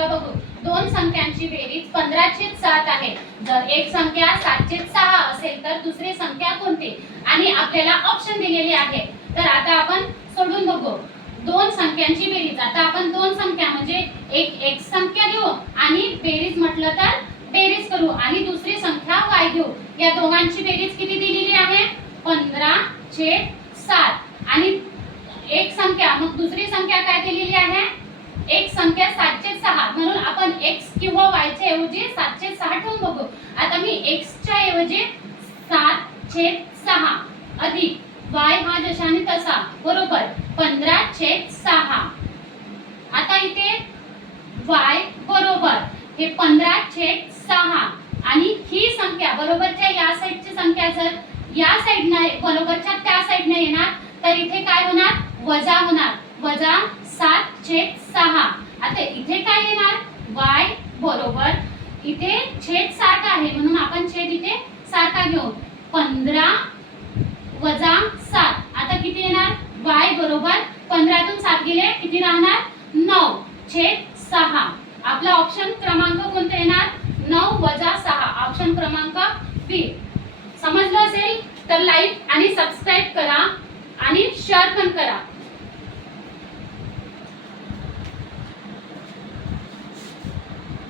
बघा बघू, दोन संख्यांची बेरीज 15/7 आहे. जर एक संख्या 7/6 असेल तर दुसरी संख्या कोणती, आणि आपल्याला ऑप्शन दिलेले आहे. तर आता आपण सोडून बघू दोन संख्यांची बेरीज. आता आपण दोन संख्या म्हणजे एक संख्या घेऊ आणि बेरीज म्हटलं तर बेरीज करू, आणि दुसरी संख्या y घेऊ. या दोघांची बेरीज किती दिलेली आहे? 15/7. आणि एक संख्या, मग दुसरी संख्या काय दिलेली आहे? एक संख्या 7/6, म्हणून आपण x किंवा y च्या ऐवजी 7/6 ठेवून बघू. आता मी x च्या ऐवजी 7/6 अधिक y हा जशाने तसा बरोबर 15/6. आता इथे y बरोबर हे 15/6 आणि ही संख्या बरोबरच्या या साइडची संख्या जर या साइडने बरोबरच्या त्या साइडने येणार तर इथे काय होणार? वजा होणार, वजा 7/6. आता इथे काय येणार? y बरोबर इथे छेद सारखा आहे म्हणून आपण छेद इथे सारखा घेऊ. 15 वजा 7. आता किती येणार? y बरोबर 15 तून 7 गेले किती राहणार? 9/6. आपला ऑप्शन क्रमांक कोणता येणार? 9 वजा 6. ऑप्शन क्रमांक बी. समजलं असेल तर लाईक आणि सबस्क्राइब करा आणि शेअर पण करा.